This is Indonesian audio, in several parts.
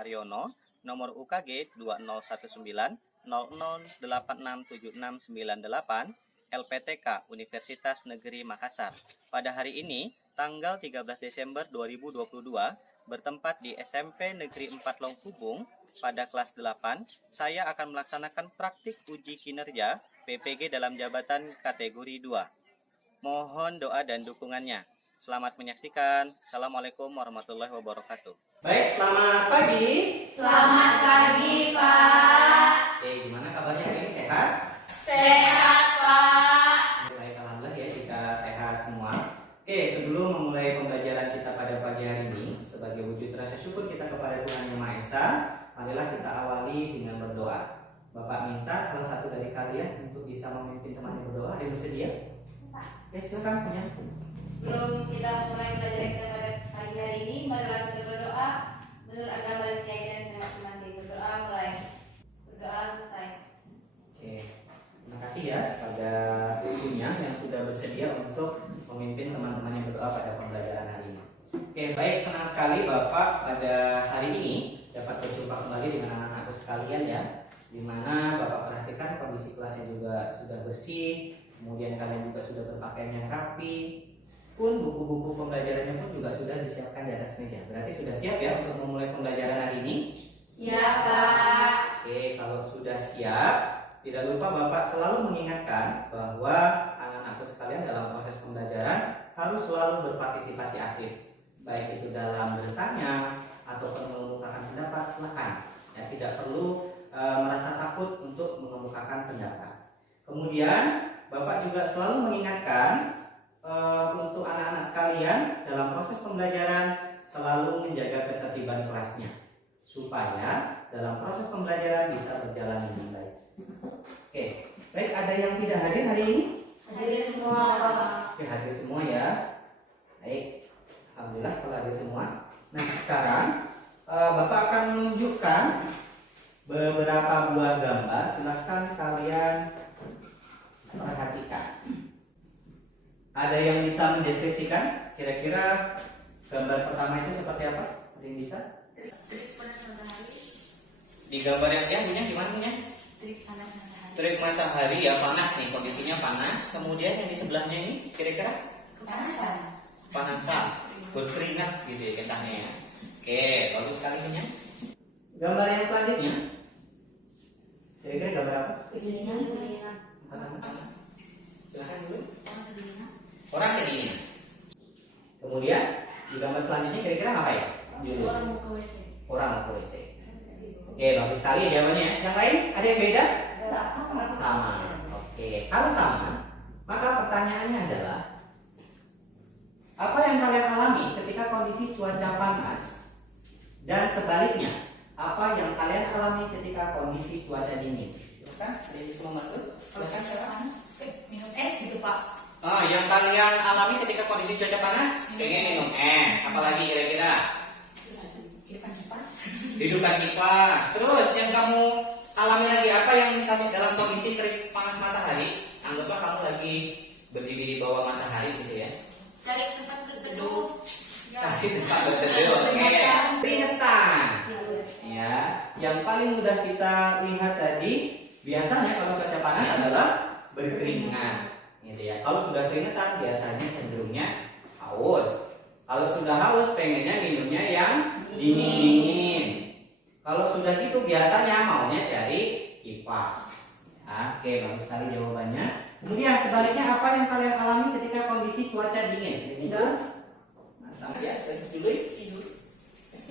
Haryono, nomor UKG 201900867698, LPTK Universitas Negeri Makassar. Pada hari ini, tanggal 13 Desember 2022, bertempat di SMP Negeri 4 Longkubung, pada kelas 8, saya akan melaksanakan praktik uji kinerja PPG dalam jabatan kategori 2. Mohon doa dan dukungannya. Selamat menyaksikan. Assalamualaikum warahmatullahi wabarakatuh. Baik, selamat pagi. Selamat pagi, Pak. Gimana kabarnya hari ini? Sehat? Sehat, Pak. Baik, alhamdulillah ya jika sehat semua. Sebelum memulai pembelajaran kita pada pagi hari ini, sebagai wujud rasa syukur kita kepada Tuhan Yang Maha Esa, marilah kita awali dengan berdoa. Bapak minta salah satu dari kalian untuk bisa memimpin temannya berdoa. Ada yang bersedia? Silakan punya. Sebelum kita mulai pelajaran kita pada pagi hari ini, marilah kita berdoa menurut agama dan keyakinan kita masing-masing. Berdoa mulai. Berdoa selesai. Terima kasih ya kepada ibunya yang sudah bersedia untuk memimpin teman-teman yang berdoa pada pembelajaran hari ini. Baik, senang sekali Bapak pada hari ini dapat berjumpa kembali dengan anak-anakku sekalian ya, dimana Bapak perhatikan kondisi kelasnya juga sudah bersih, kemudian kalian juga sudah berpakaian yang rapi, pun buku-buku pembelajarannya pun juga sudah disiapkan di atas meja. Berarti sudah siap ya untuk memulai pembelajaran hari ini? Siap, Pak. Kalau sudah siap, tidak lupa Bapak selalu mengingatkan bahwa anak-anakku sekalian dalam proses pembelajaran harus selalu berpartisipasi aktif, baik itu dalam bertanya ataupun mengemukakan pendapat. Silakan ya, tidak perlu merasa takut untuk mengemukakan pendapat. Kemudian Bapak juga selalu mengingatkan untuk anak-anak sekalian dalam proses pembelajaran selalu menjaga ketertiban kelasnya, supaya dalam proses pembelajaran bisa berjalan dengan baik. Baik, ada yang tidak hadir hari ini? Hadir semua, Pak. Hadir semua ya. Baik, alhamdulillah kalau hadir semua. Nah, sekarang Bapak akan menunjukkan beberapa buah gambar. Silahkan kalian perhatikan. Ada yang bisa mendeskripsikan kira-kira gambar pertama itu seperti apa? Ada yang bisa? Trik panas matahari. Di gambar yang gimana punya? Trik panas matahari. Trik matahari ya, panas nih, kondisinya panas. Kemudian yang di sebelahnya ini kira-kira Kepanasan. panasan, berkeringat gitu ya kesannya ya. Bagus sekali punya. Gambar yang selanjutnya kira-kira gambar apa? Kedinginan. Silahkan dulu. Orang kedinginan. Kemudian di gambar selanjutnya kira-kira apa ya? Orang mau ke WC. Orang mau ke WC. Bagus sekali jawabannya. Yang lain ada yang beda? Sama. Kalau sama, maka pertanyaannya adalah apa yang kalian alami ketika kondisi cuaca panas, dan sebaliknya apa yang kalian alami ketika kondisi cuaca dingin? Silakan, ada yang bisa membantu? Silakan, Panas. Minum es gitu, Pak. Yang kalian alami ketika kondisi cuaca panas, pengen minum es. Apalagi kira-kira? Hidupkan kipas. Hidupkan kipas. Terus yang kamu alami lagi apa yang misalnya dalam kondisi terik panas matahari? Anggaplah kamu lagi berdiri di bawah matahari gitu ya. Cari tempat berteduh. Cari tempat berteduh. Keringetan. Ya, yang paling mudah kita lihat tadi biasanya kalau cuaca panas adalah berkeringat, gitu ya. Kalau sudah keringetan biasanya cenderungnya haus. Kalau sudah haus pengennya minumnya yang dingin-dingin. Kalau sudah gitu biasanya maunya cari kipas. Bagus sekali jawabannya. Kemudian sebaliknya apa yang kalian alami ketika kondisi cuaca dingin? Bisa? Ya, dulu.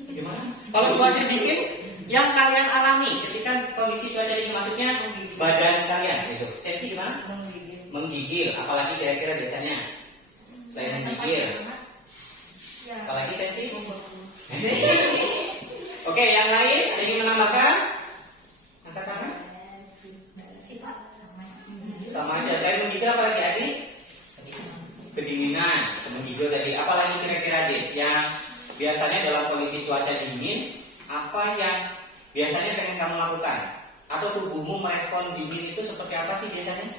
Gimana? Kalau cuaca dingin yang kalian alami ketika kondisi cuaca dingin, maksudnya badan kalian gitu. Sensi gimana? Menggigil. Apalagi kira-kira biasanya selain menggigil. Apalagi sensi? Yang lain ada yang menambahkan? Angkat tangan. Sama aja. Saya menggigil apalagi adik? Kedinginan. Menggigil tadi. Apalagi kira-kira adik? Yang biasanya dalam kondisi cuaca dingin, apa yang biasanya pengen kamu lakukan? Atau tubuhmu merespon dingin itu seperti apa sih biasanya?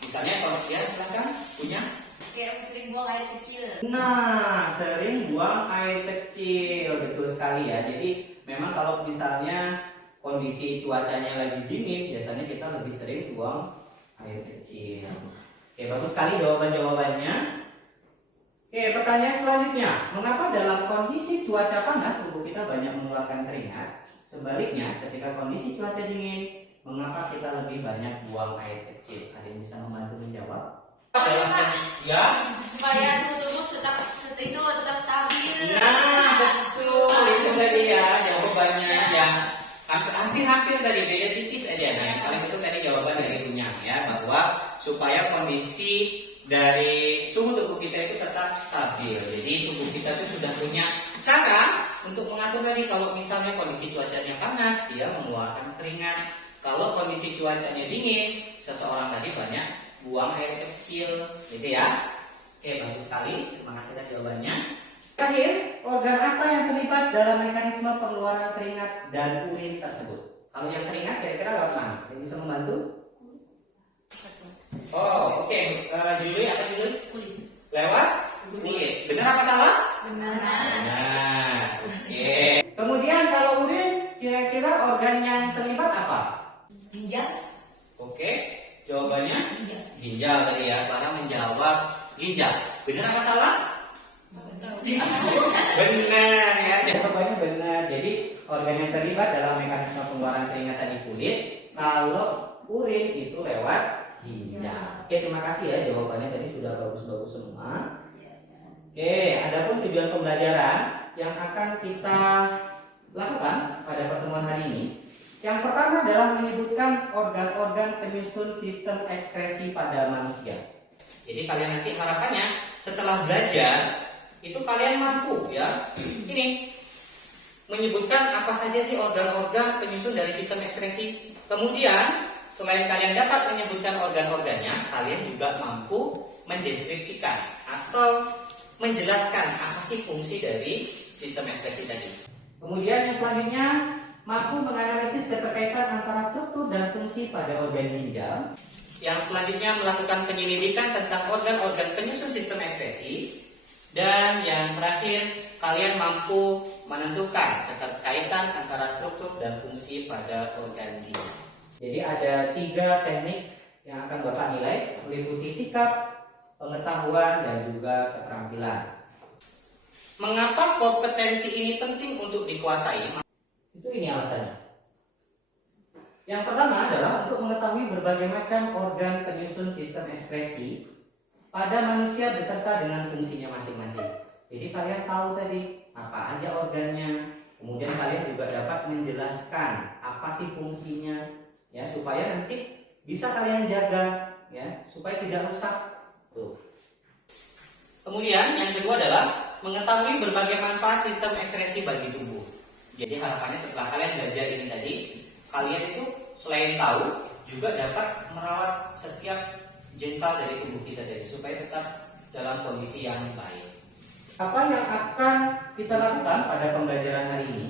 Misalnya kalau dia silakan punya. Sering buang air kecil. Nah, sering buang air kecil, betul sekali ya. Jadi memang kalau misalnya kondisi cuacanya lagi dingin, biasanya kita lebih sering buang air kecil. Oke, bagus sekali jawabannya. Oke, pertanyaan selanjutnya, mengapa dalam kondisi cuaca panas tubuh kita banyak mengeluarkan keringat? Sebaliknya, ketika kondisi cuaca dingin, mengapa kita lebih banyak buang air kecil? Ada yang bisa membantu menjawab? Ya, Supaya tubuh tetap stabil. nah betul, itu tadi ya jawabannya ya. Hampir tadi, beda tipis aja. Nah, yang paling betul tadi jawaban dari Runyang ya, bahwa supaya kondisi dari suhu tubuh kita itu tetap stabil. Jadi tubuh kita itu sudah punya cara untuk mengatur tadi. Kalau misalnya kondisi cuacanya panas, dia mengeluarkan keringat. Kalau kondisi cuacanya dingin, seseorang tadi banyak buang air kecil, gitu ya. Oke, bagus sekali. Terima kasih atas jawabannya. Terakhir, organ apa yang terlibat dalam mekanisme pengeluaran keringat dan urin tersebut? Kalau yang keringat kira-kira lewat mana? Yang bisa membantu? Oh, oke. Juli apa Juli? Kulit. Lewat kulit. Benar apa salah? Benar. Benar. Oke. Kemudian kalau urin, kira-kira organ yang terlibat apa? Ginjal. Oke. Jawabannya Ginjal. ginjal tadi ya. Clara menjawab ginjal. Benar apa salah? Benar ya. Jawabannya benar. Jadi organ yang terlibat dalam mekanisme pengeluaran keringat tadi kulit. Kalau urin itu lewat ginjal. Oke, terima kasih ya, jawabannya tadi sudah bagus-bagus semua. Oke, adapun tujuan pembelajaran yang akan kita lakukan pada pertemuan hari ini. Yang pertama adalah menyebutkan organ-organ penyusun sistem ekskresi pada manusia. Jadi kalian nanti harapannya setelah belajar itu kalian mampu ya ini menyebutkan apa saja sih organ-organ penyusun dari sistem ekskresi. Kemudian selain kalian dapat menyebutkan organ-organnya, kalian juga mampu mendeskripsikan atau menjelaskan apa sih fungsi dari sistem ekskresi tadi. Kemudian yang selanjutnya mampu menganalisis keterkaitan antara struktur dan fungsi pada organ ginjal. Yang selanjutnya melakukan penyelidikan tentang organ-organ penyusun sistem ekskresi. Dan yang terakhir, kalian mampu menentukan keterkaitan antara struktur dan fungsi pada organ ginjal. Jadi ada 3 teknik yang akan Bapak nilai, meliputi sikap, pengetahuan, dan juga keterampilan. Mengapa kompetensi ini penting untuk dikuasai? Itu ini alasannya. Yang pertama adalah untuk mengetahui berbagai macam organ penyusun sistem ekskresi pada manusia beserta dengan fungsinya masing-masing. Jadi kalian tahu tadi apa aja organnya, kemudian kalian juga dapat menjelaskan apa sih fungsinya, ya supaya nanti bisa kalian jaga, ya supaya tidak rusak. Tuh. Kemudian yang kedua adalah mengetahui berbagai manfaat sistem ekskresi bagi tubuh. Jadi harapannya setelah kalian belajar ini tadi, kalian itu selain tahu juga dapat merawat setiap jengkal dari tubuh kita tadi supaya tetap dalam kondisi yang baik. Apa yang akan kita lakukan pada pembelajaran hari ini?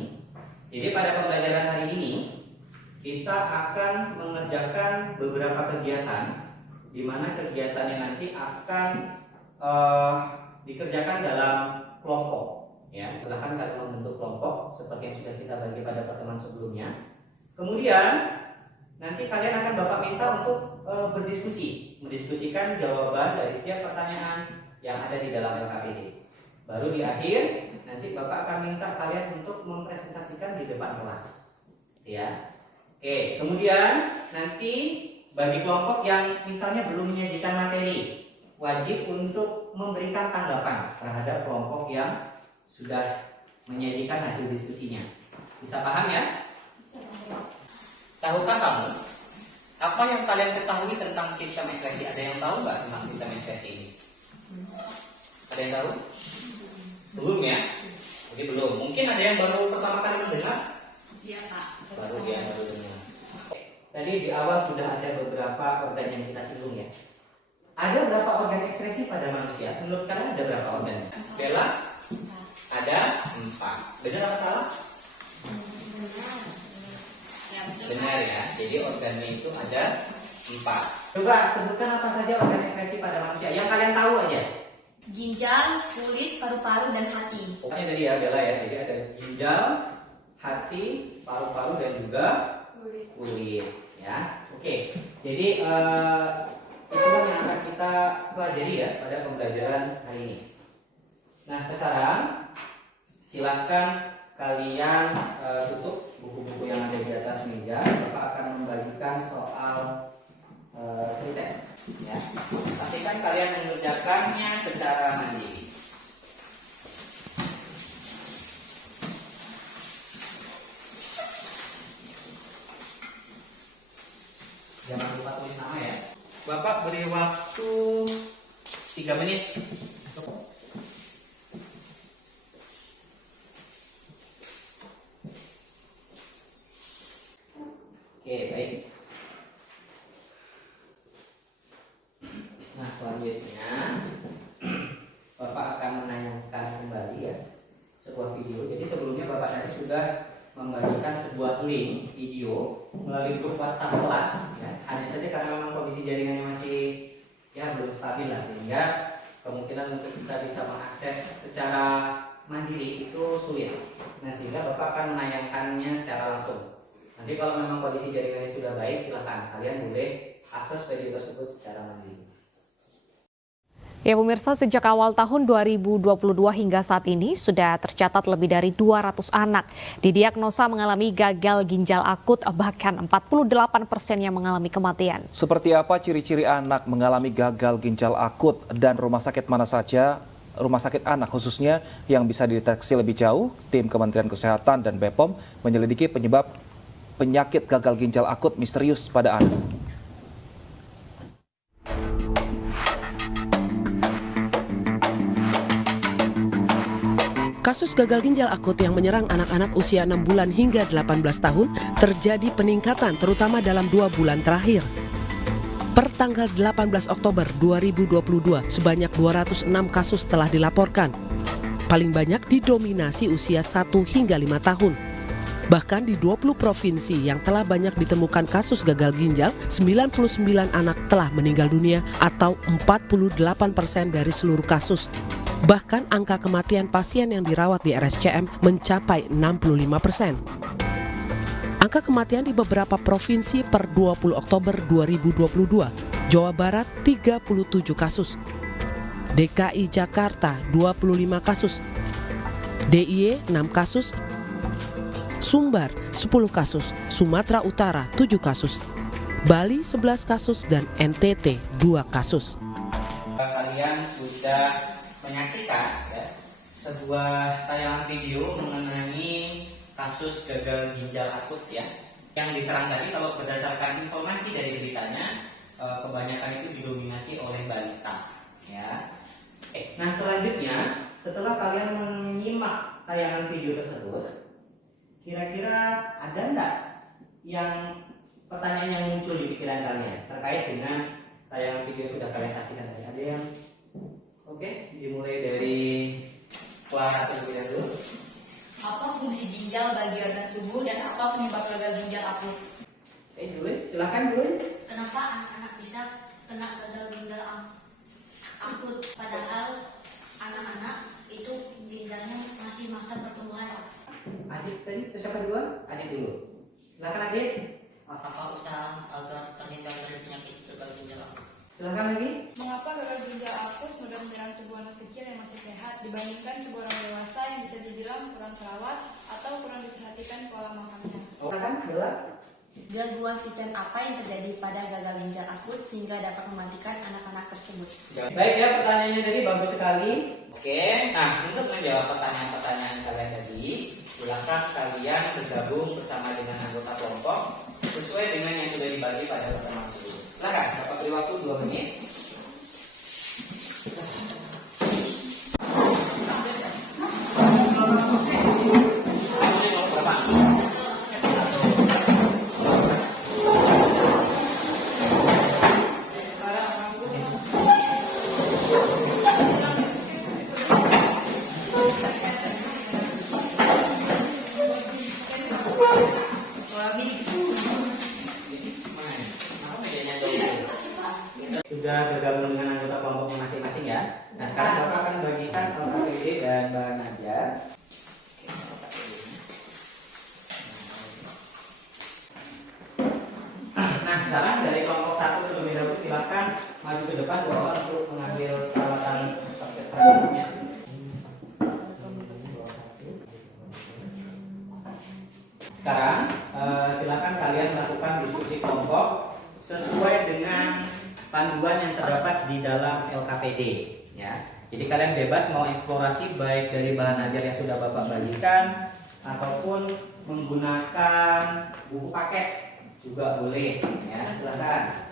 Jadi pada pembelajaran hari ini kita akan mengerjakan beberapa kegiatan, di mana kegiatannya nanti akan dikerjakan dalam kelompok. Ya, silahkan kalian membentuk kelompok seperti yang sudah kita bagi pada pertemuan sebelumnya. Kemudian nanti kalian akan Bapak minta untuk mendiskusikan jawaban dari setiap pertanyaan yang ada di dalam LKPD. Baru di akhir nanti Bapak akan minta kalian untuk mempresentasikan di depan kelas. Ya. Oke, kemudian nanti bagi kelompok yang misalnya belum menyajikan materi, wajib untuk memberikan tanggapan terhadap kelompok yang sudah menyajikan hasil diskusinya. Bisa paham ya? Tahukah kamu apa yang kalian ketahui tentang sistem ekskresi? Ada yang tahu nggak tentang sistem ekskresi ini? Ada yang tahu? Belum ya? Jadi belum. Mungkin ada yang baru pertama kali mendengar? Iya Pak. Baru dengar. Tadi di awal sudah ada beberapa organ yang kita singgung ya. Ada berapa organ ekskresi pada manusia? Menurut kalian ada berapa organ? Bella? Ada 4. Benar apa salah? Benar ya. Jadi organnya itu ada 4. Coba sebutkan apa saja organ ekskresi pada manusia yang kalian tahu aja. Ginjal, kulit, paru-paru, dan hati. Pokoknya tadi ya Bella ya. Jadi ada ginjal, hati, paru-paru dan juga kulit. Ya, oke. Jadi itulah yang akan kita pelajari ya pada pembelajaran hari ini. Nah, sekarang silakan kalian tutup buku-buku yang ada di atas meja. Bapak akan membagikan soal pretest. Ya, pastikan kalian mengerjakannya secara mandiri. Jangan lupa tulis nama ya. Bapak beri waktu 3 menit. Oke, baik. Nah, selanjutnya Bapak akan menayangkan kembali ya sebuah video. Jadi sebelumnya Bapak tadi sudah membagikan sebuah link video melalui grup WhatsApp kelas ya. Hanya saja karena memang kondisi jaringannya masih ya belum stabil lah, sehingga kemungkinan untuk kita bisa mengakses secara mandiri itu sulit. Nah, sehingga Bapak akan menayangkannya secara langsung. Nanti kalau memang kondisi jaringannya sudah baik, silahkan kalian boleh akses video tersebut secara mandiri. Ya pemirsa, sejak awal tahun 2022 hingga saat ini sudah tercatat lebih dari 200 anak didiagnosa mengalami gagal ginjal akut, bahkan 48% yang mengalami kematian. Seperti apa ciri-ciri anak mengalami gagal ginjal akut dan rumah sakit mana saja, rumah sakit anak khususnya yang bisa dideteksi lebih jauh? Tim Kementerian Kesehatan dan BPOM menyelidiki penyebab penyakit gagal ginjal akut misterius pada anak. Kasus gagal ginjal akut yang menyerang anak-anak usia 6 bulan hingga 18 tahun terjadi peningkatan terutama dalam 2 bulan terakhir. Per tanggal 18 Oktober 2022, sebanyak 206 kasus telah dilaporkan. Paling banyak didominasi usia 1 hingga 5 tahun. Bahkan di 20 provinsi yang telah banyak ditemukan kasus gagal ginjal, 99 anak telah meninggal dunia atau 48% dari seluruh kasus. Bahkan angka kematian pasien yang dirawat di RSCM mencapai 65%. Angka kematian di beberapa provinsi per 20 Oktober 2022, Jawa Barat 37 kasus, DKI Jakarta 25 kasus, DIY 6 kasus, Sumbar 10 kasus, Sumatera Utara 7 kasus, Bali 11 kasus, dan NTT 2 kasus. Kalian sudah menyaksikan ya, sebuah tayangan video mengenai kasus gagal ginjal akut ya, yang diserang tadi. Kalau berdasarkan informasi dari beritanya, kebanyakan itu didominasi oleh balita ya. Nah, selanjutnya setelah kalian menyimak tayangan video tersebut, kira-kira ada enggak yang pertanyaan yang muncul di pikiran kalian terkait dengan tayangan video yang sudah kalian saksikan tadi? Ada yang Oke, dimulai dari Clara terlebih dahulu. Apa fungsi ginjal bagi organ tubuh dan apa penyebab gagal ginjal akut? Dulu, silakan dulu. Kenapa anak-anak bisa kena gagal ginjal akut padahal anak-anak itu ginjalnya masih masa pertumbuhan? Adik tadi, siapa duluan? Adik dulu. Silakan adik. Apakah usaha agar terhindar dari penyakit gagal ginjal akut? Silakan lagi. Mengapa gagal ginjal akut mudah menyerang tubuh anak kecil yang masih sehat dibandingkan tubuh orang dewasa yang bisa dibilang kurang terawat atau kurang diperhatikan pola makannya? Silakan, Bella. Gangguan sistem apa yang terjadi pada gagal ginjal akut sehingga dapat mematikan anak-anak tersebut? Baik ya, pertanyaannya tadi bagus sekali. Oke, nah untuk menjawab pertanyaan-pertanyaan kalian tadi, silakan kalian bergabung bersama dengan anggota kelompok sesuai dengan yang sudah dibagi pada pertemuan sebelumnya. Silakan, dapat beri waktu 2 menit. Sudah bergabung dengan anggota kelompoknya masing-masing ya. Nah, sekarang Bapak akan bagikan KPD dan bahan ajar. sekarang dari kelompok 1 terlebih dahulu silakan maju ke depan 2 orang untuk mengambil peralatan selanjutnya. Sekarang silakan kalian melakukan diskusi kelompok sesuai dengan panduan yang terdapat di dalam LKPD ya. Jadi kalian bebas mau eksplorasi baik dari bahan ajar yang sudah Bapak bagikan ataupun menggunakan buku paket juga boleh ya, silakan.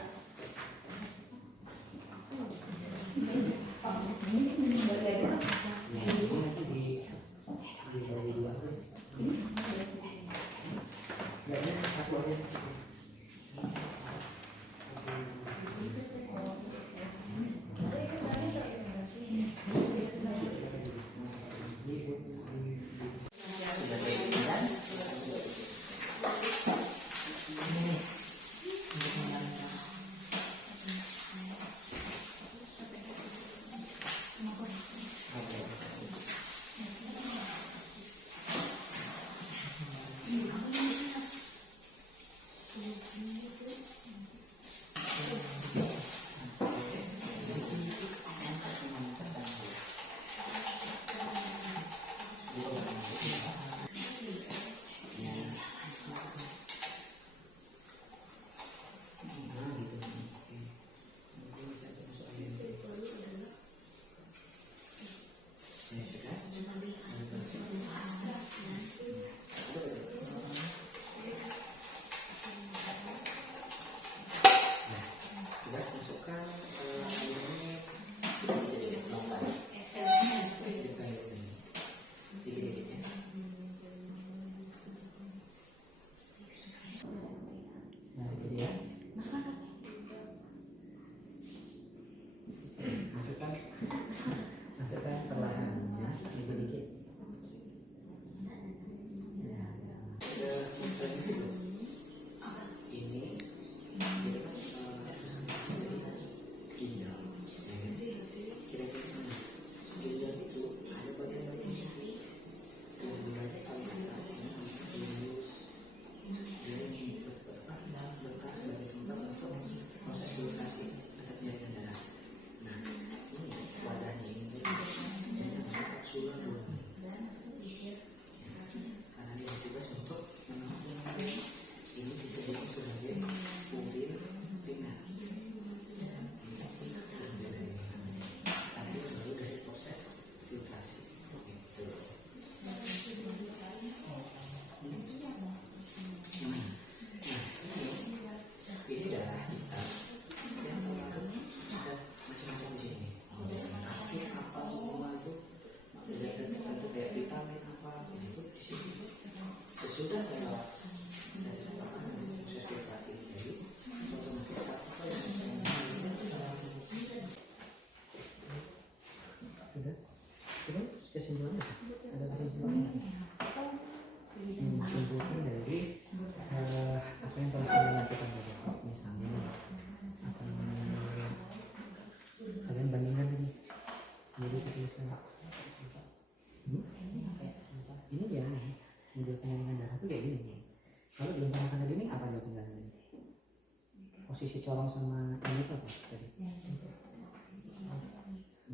Posisi colong sama ini apa tadi?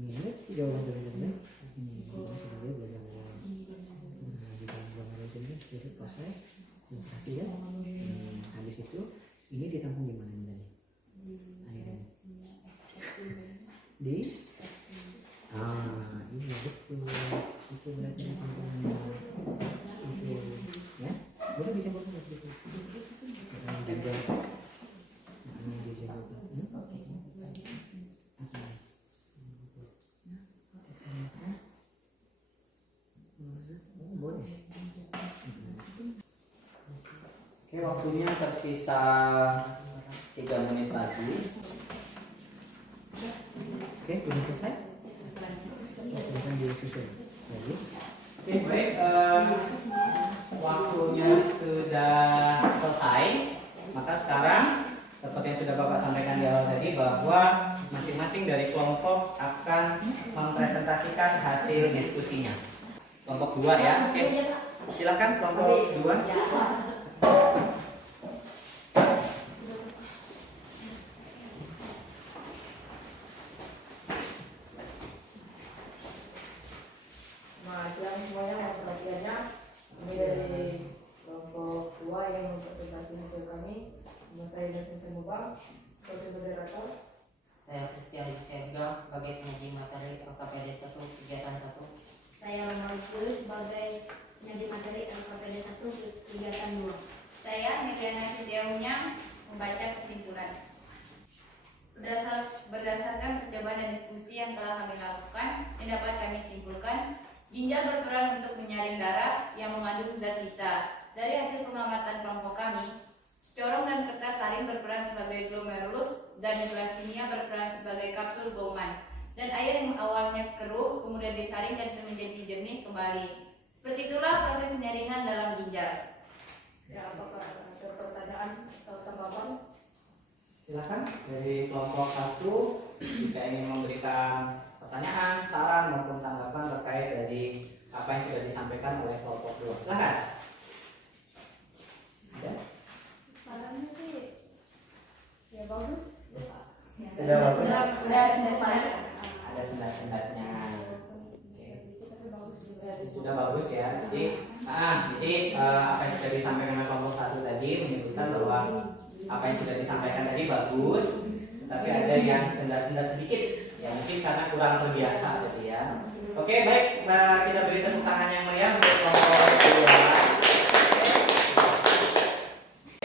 Ini jauh dari ini. Di dalam gambar ini jadi proses ilustrasi ya. Habis itu ini ditampung di mana tadi? Di ini betul. Itu berarti tampungannya. Itu ya. Boleh dicoba sedikit. Oke, waktunya tersisa 3 menit lagi. Oke, udah selesai? Silahkan disusun lagi. Oke, baik. Waktunya sudah selesai. Maka sekarang seperti yang sudah Bapak sampaikan di awal tadi bahwa masing-masing dari kelompok akan mempresentasikan hasil diskusinya. Kelompok 2 ya. Oke. Silakan kelompok 2. setiaunya membaca kesimpulan. Berdasarkan percobaan dan diskusi yang telah kami lakukan, yang dapat kami simpulkan, ginjal berperan untuk menyaring darah yang mengandung zat sisa. Dari hasil pengamatan kelompok kami, corong dan kertas saring berperan sebagai glomerulus dan gelas kimia berperan sebagai kapsul Bowman. Dan air yang awalnya keruh kemudian disaring dan menjadi jernih kembali. Seperti itulah proses penyaringan dalam ginjal. Ya, apakah ada pertanyaan atau tanggapan? Silakan dari kelompok 1 jika ingin memberikan pertanyaan, saran maupun tanggapan terkait dari apa yang sudah disampaikan oleh kelompok 2. Silakan. Ada? Sarannya sih ya bagus. Sudah bagus. Ada Sendat-sendatnya. Sudah bagus ya. Jadi apa yang sudah disampaikan oleh kelompok 1 tadi menyebutkan bahwa apa yang sudah disampaikan tadi bagus, tapi ada yang sendat-sendat sedikit, ya mungkin karena kurang terbiasa gitu ya. Oke, baik, kita beri tepuk tangan yang meriah untuk kelompok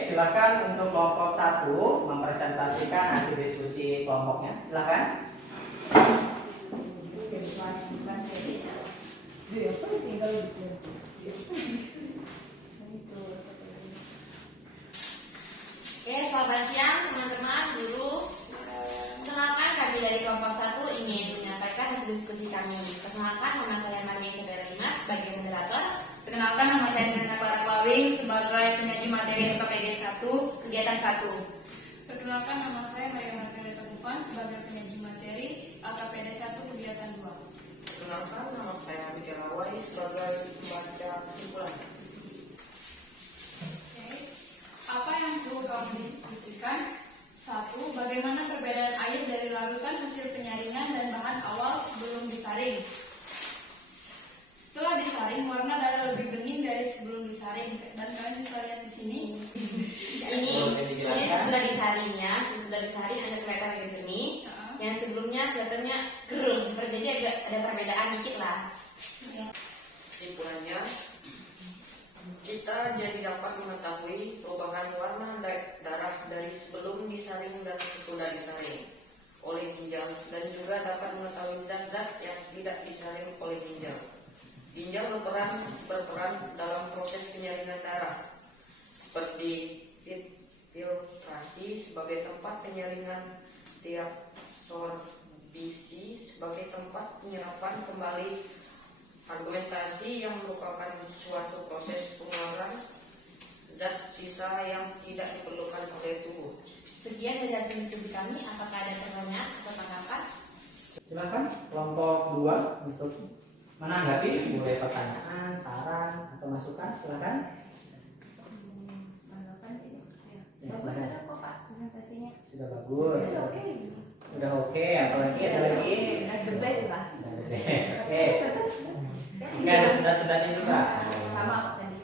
2. Silakan untuk kelompok 1 mempresentasikan hasil diskusi kelompoknya. Silakan. Oke, selamat siang teman-teman, guru. Perkenalkan, kami dari kelompok 1 ingin menyampaikan hasil diskusi kami. Perkenalkan, nama saya Maria Isabella Dimas sebagai moderator. Perkenalkan, nama saya Nirina Clara Pawing sebagai penyaji materi LKPD 1, kegiatan 1. Perkenalkan, nama saya Maria Margareta Bufan sebagai penyaji materi LKPD 1 kegiatan 2. Perkenalkan, nama saya Miguel Awai sebagai pembaca kesimpulan. Apa yang perlu kami diskusikan? 1. Bagaimana perbedaan air dari larutan hasil penyaringan dan bahan awal sebelum disaring? Setelah disaring, warna darah lebih bening dari sebelum disaring. Dan kalian bisa lihat di sini. Ini sudah disaring ya, sudah disaring ada kelihatan agak jernih. Yang sebelumnya kelihatannya kering, jadi agak ada perbedaan dikit lah. Kesimpulannya, kita jadi dapat mengetahui perubahan warna darah dari sebelum disaring dan sesudah disaring oleh ginjal, dan juga dapat mengetahui zat-zat yang tidak disaring oleh ginjal. Ginjal berperan dalam proses penyaringan darah, seperti filtrasi sebagai tempat penyaringan, reabsorbisi sebagai tempat penyerapan kembali, argumentasi yang merupakan suatu proses pengeluaran zat sisa yang tidak diperlukan oleh tubuh. Sekian dari hasil diskusi kami. Apakah ada pertanyaan atau tanggapan? Silakan kelompok 2 untuk menanggapi, mulai pertanyaan, saran atau masukan. Silakan. Bagus sudah kok Pak presentasinya. Sudah bagus. Udah oke. Apalagi ada lagi? The best lah. Oke. Enggak ada sendat-sendatnya juga. Sama tadi.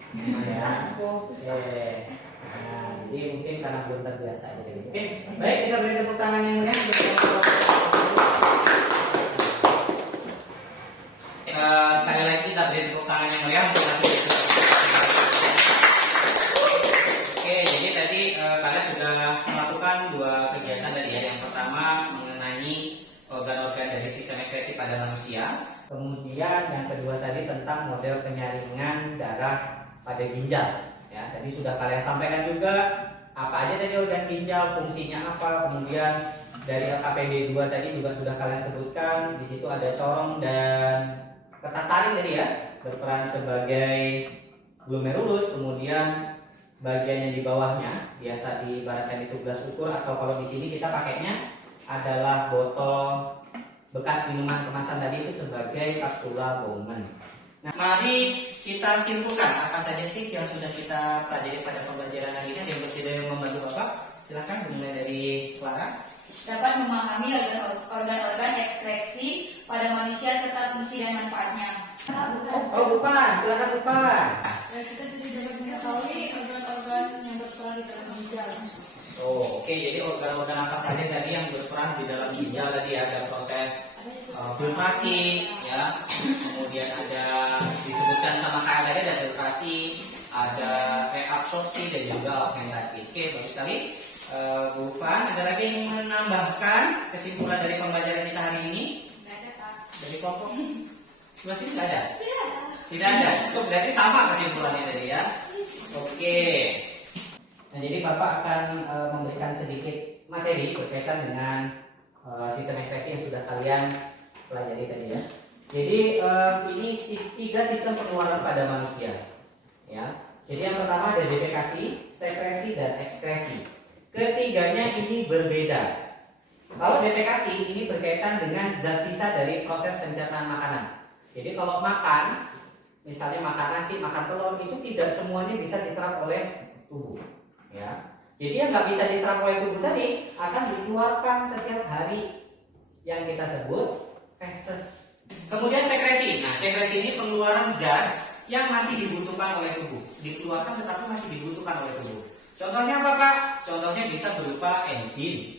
Ya. Oke. Nah, jadi mungkin karena belum terbiasa gitu. Oke. Baik, kita beri tepuk tangan yang meriah untuk kelompok. Sekali lagi kita beri tepuk tangan yang meriah untuk hasil diskusi. Oke, jadi tadi kalian sudah melakukan 2 kegiatan tadi ya. Yang pertama mengenai organ-organ dari sistem ekskresi pada manusia. Kemudian yang kedua tadi tentang model penyaringan darah pada ginjal. Ya, tadi sudah kalian sampaikan juga apa aja tadi organ ginjal, fungsinya apa. Kemudian dari LKPD 2 tadi juga sudah kalian sebutkan. Di situ ada corong dan kertas saring tadi ya, berperan sebagai glomerulus. Kemudian bagiannya di bawahnya biasa diibaratkan itu gelas ukur, atau kalau di sini kita pakainya adalah botol bekas minuman kemasan tadi itu sebagai kapsula Bowman. Nah, mari kita simpulkan apa saja sih yang sudah kita pelajari pada pembelajaran hari ini. Ada yang bersedia membantu Bapak? Silakan dimulai dari Clara. Dapat memahami organ-organ ekstraksi pada manusia serta fungsi dan manfaatnya. Oh, Bupan, silakan Bupan. Ya, kita jadi dapat mengetahui organ-organ yang berperan di dalam ginjal. Oh, oke. Jadi organ-organ apa saja tadi yang berperan di dalam ginjal tadi? Ada proses filtrasi, ya. Kemudian ada disebutkan sama KL tadi ada filtrasi, ada reabsorpsi dan juga augmentasi. Oke, bagus sekali. Bu Fan, ada lagi yang menambahkan kesimpulan dari pembelajaran kita hari ini? Tidak ada, Pak. Dari kelompok? Sebelah sini tidak ada? Tidak ada. Itu berarti sama kesimpulannya tadi ya. Oke. Nah, jadi Bapak akan memberikan sedikit materi berkaitan dengan sistem ekspresi yang sudah kalian pelajari tadi ya. Jadi ini 3 sistem pengeluaran pada manusia. Ya. Jadi yang pertama ada defekasi, sekresi, dan ekskresi. Ketiganya ini berbeda. Kalau defekasi ini berkaitan dengan zat sisa dari proses pencernaan makanan. Jadi kalau makan, misalnya makan nasi, makan telur, itu tidak semuanya bisa diserap oleh tubuh. Ya. Jadi yang nggak bisa diserap oleh tubuh tadi akan dikeluarkan setiap hari, yang kita sebut feses. Kemudian sekresi. Nah, sekresi ini pengeluaran zat yang masih dibutuhkan oleh tubuh. Dikeluarkan tetapi masih dibutuhkan oleh tubuh. Contohnya apa, Pak? Contohnya bisa berupa enzim,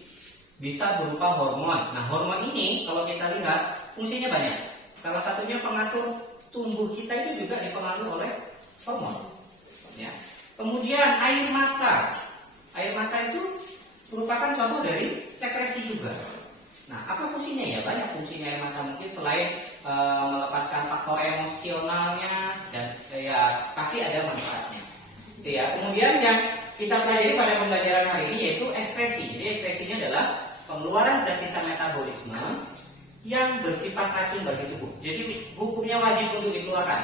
bisa berupa hormon. Nah, hormon ini kalau kita lihat fungsinya banyak. Salah satunya pengatur tumbuh kita itu juga dipengaruhi oleh hormon. Ya. Kemudian air mata. Air mata itu merupakan contoh dari sekresi juga. Nah, apa fungsinya ya? Banyak fungsinya air mata, mungkin selain melepaskan faktor emosionalnya dan ya pasti ada manfaatnya. Itu ya. Kemudian yang kita pelajari pada pembelajaran hari ini yaitu ekskresi. Jadi ekskresinya adalah pengeluaran zat sisa metabolisme yang bersifat racun bagi tubuh. Jadi hukumnya wajib untuk dikeluarkan.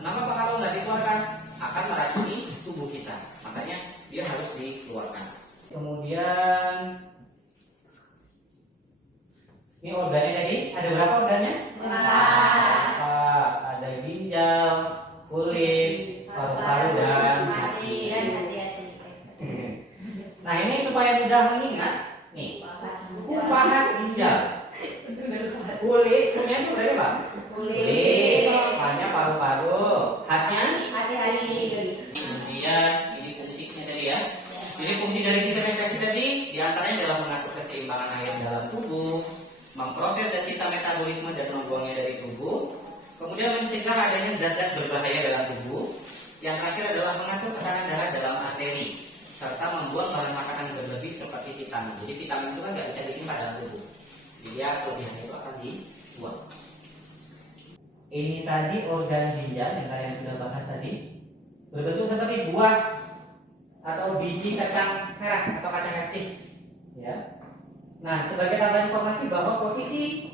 Kenapa Pak? Kalau nggak dikeluarkan akan meracuni tubuh kita. Makanya dia harus dikeluarkan. Kemudian ini organnya tadi, ada berapa organnya? 4. Ada ginjal, kulit, paru-paru, dan hati. Nah, ini supaya mudah mengingat, nih, paha ginjal, kulit, punya itu berarti apa? Kulit, pahanya paru-paru, hatinya? Kemudian ini fungsinya tadi ya. Jadi fungsi dari sistem ekskresi tadi diantaranya adalah mengatur keseimbangan air dalam tubuh, memproses zat sisa metabolisme dan membuangnya dari tubuh, kemudian mencegah adanya zat-zat berbahaya dalam tubuh. Yang terakhir adalah mengatur tekanan darah dalam arteri, serta membuang bahan makanan berlebih seperti vitamin. Jadi vitamin itu kan nggak bisa disimpan dalam tubuh, jadi ya kelebihan itu akan dibuang. Ini tadi organ ginjal yang kalian sudah bahas tadi, berbentuk seperti buah atau biji kacang merah atau kacang etis. Ya. Nah, sebagai tambahan informasi bahwa posisi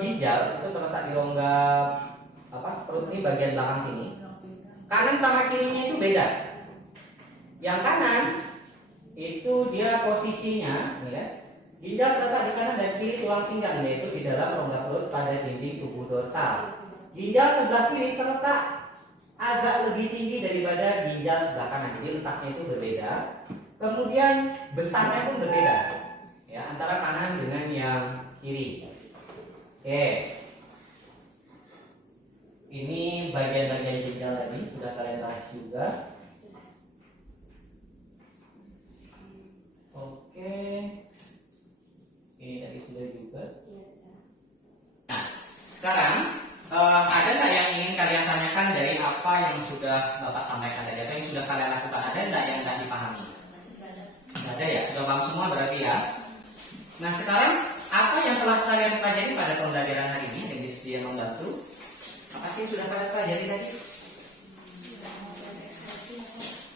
ginjal itu terletak di rongga perut ini bagian belakang sini. Kanan sama kirinya itu beda. Yang kanan itu dia posisinya, ya, ginjal terletak di kanan dan kiri tulang pinggang, yaitu di dalam rongga perut pada dinding tubuh dorsal. Ginjal sebelah kiri terletak agak lebih tinggi daripada ginjal sebelah kanan, jadi letaknya itu berbeda. Kemudian besarnya pun berbeda, ya, antara kanan dengan yang kiri. Oke. Ini bagian-bagian ginjal tadi sudah kalian bahas juga. Oke. Ini tadi sudah juga. Nah, sekarang ada nggak yang ingin kalian tanyakan dari apa yang sudah Bapak sampaikan tadi, apa yang sudah kalian lakukan? Ada nggak yang nggak dipahami? Nggak ada ya, sudah paham semua berarti ya. Nah, sekarang apa yang telah kalian pelajari pada pembelajaran hari ini yang disediakan membantu? Apa sih yang sudah kalian pelajari tadi?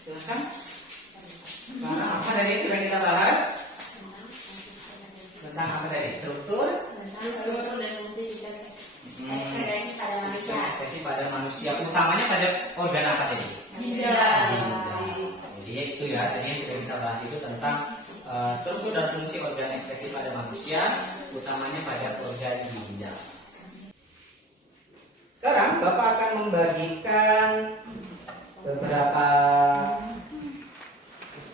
Silahkan. Nah, apa dari itu yang kita bahas? Tentang apa tadi? Struktur dan fungsi sistem ekskresi pada manusia. Ekspresi pada manusia. Utamanya pada organ apa tadi? Ginjal. Jadi itu ya, tadi yang sudah kita bahas itu tentang struktur dan fungsi organ ekspresi pada manusia, utamanya pada organ ginjal. Sekarang Bapak akan membagikan beberapa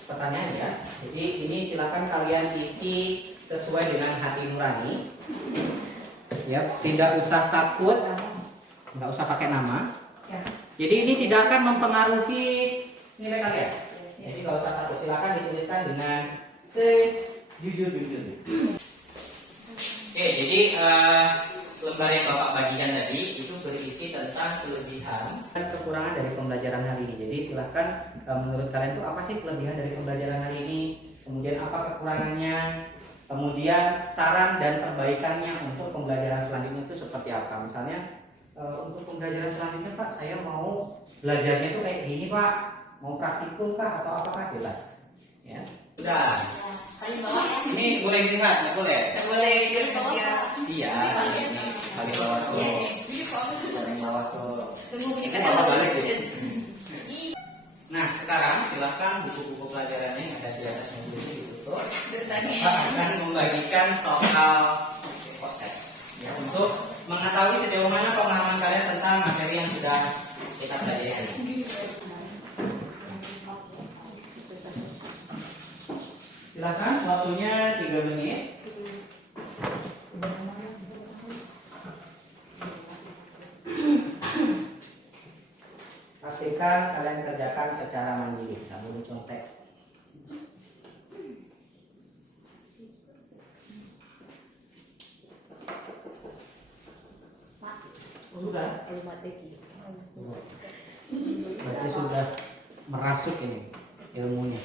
pertanyaan ya. Jadi ini silakan kalian isi sesuai dengan hati nurani. Ya, tidak usah takut, nggak usah pakai nama. Jadi ini tidak akan mempengaruhi nilai kalian. Jadi nggak usah takut, silakan dituliskan dengan sejujur-jujurnya. Oke, jadi lembar yang Bapak bagikan tadi itu berisi tentang kelebihan dan kekurangan dari pembelajaran hari ini. Jadi silahkan menurut kalian itu apa sih kelebihan dari pembelajaran hari ini, kemudian apa kekurangannya, kemudian saran dan perbaikannya untuk pembelajaran selanjutnya itu seperti apa. Misalnya untuk pembelajaran selanjutnya Pak, saya mau belajarnya itu kayak gini Pak, mau praktikum kah atau apakah, jelas ya. Sudah. Paling bawah ya. Ini boleh dilihat, nggak boleh? Nggak boleh dilihat ya. Iya, ini paling bawah tuh. Paling bawah tuh. Tunggu punya Ini bawah balik ya. Nah, sekarang silahkan buku-buku pelajarannya yang ada di atasnya dulu ditutup. Bapak akan membagikan soal proses ya, untuk mengetahui sejauh mana pemahaman kalian tentang materi yang sudah kita pelajari hari ini. Silahkan, waktunya 3 menit. Pastikan kalian kerjakan secara mandiri, tak boleh contek. Sudah? Berarti sudah merasuk ini ilmunya.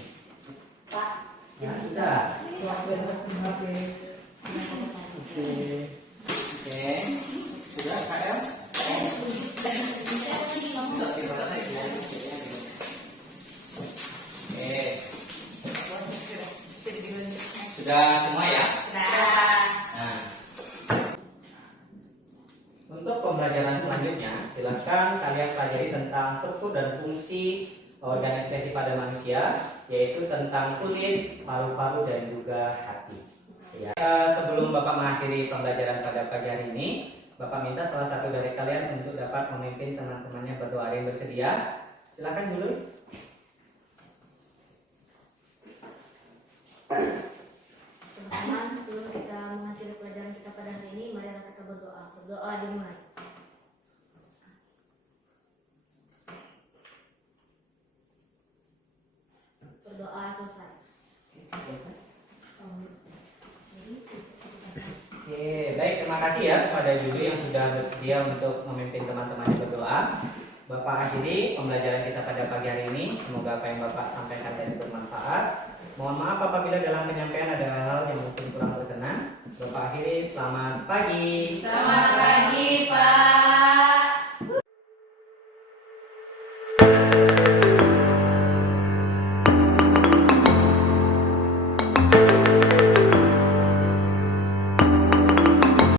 Ya, sudah. Oke. Sudah, KM? Oke. Sudah semua ya? Nah. Untuk pembelajaran selanjutnya, silakan kalian pelajari tentang struktur dan fungsi organ ekspresi pada manusia, yaitu tentang kulit, paru-paru, dan juga hati. Ya. Sebelum Bapak mengakhiri pembelajaran pada pagi hari ini, Bapak minta salah satu dari kalian untuk dapat memimpin teman-temannya berdoa. Yang bersedia, silakan dulu. Teman-teman, sebelum kita mengakhiri pelajaran kita pada hari ini, mari kita berdoa. Berdoa dimulai. Berdoa selesai. Oke, baik, terima kasih ya kepada Juli yang sudah bersedia untuk memimpin teman-temannya berdoa. Bapak akhiri pembelajaran kita pada pagi hari ini. Semoga apa yang Bapak sampaikan tadi bermanfaat. Mohon maaf apabila dalam penyampaian ada hal-hal yang mungkin kurang berkenan. Bapak akhiri, selamat pagi. Selamat pagi, Pak.